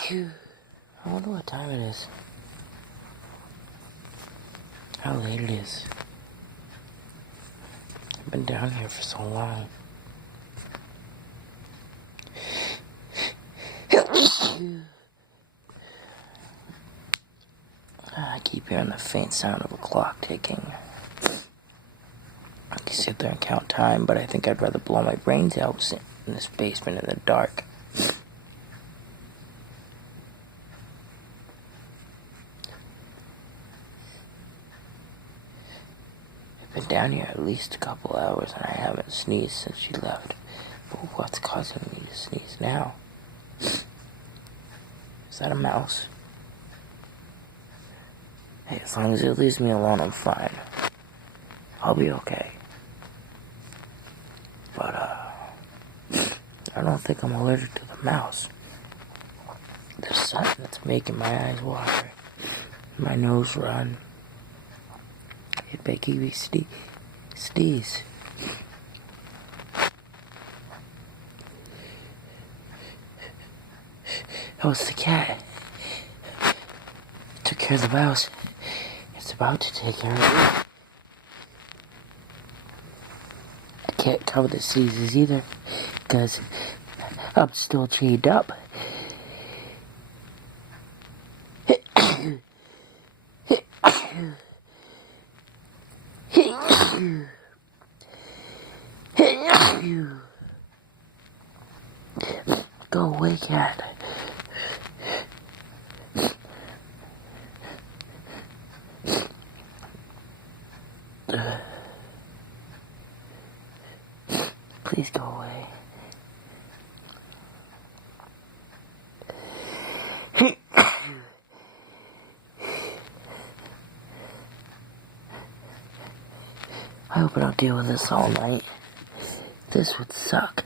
Phew. I wonder what time it is. How late it is. I've been down here for so long. I keep hearing the faint sound of a clock ticking. I can sit there and count time, but I think I'd rather blow my brains out in this basement in the dark. I've been down here at least a couple hours and I haven't sneezed since she left. But what's causing me to sneeze now? Is that a mouse? Hey, as long as it leaves me alone, I'm fine. I'll be okay. But, I don't think I'm allergic to the mouse. There's something that's making my eyes water, my nose run. It making me sneeze. Oh, it's the cat. It took care of the mouse. It's about to take care of me. I can't cover the sneezes either, because I'm still chained up. Go away, cat. Please go away. I hope I don't deal with this all night. This would suck.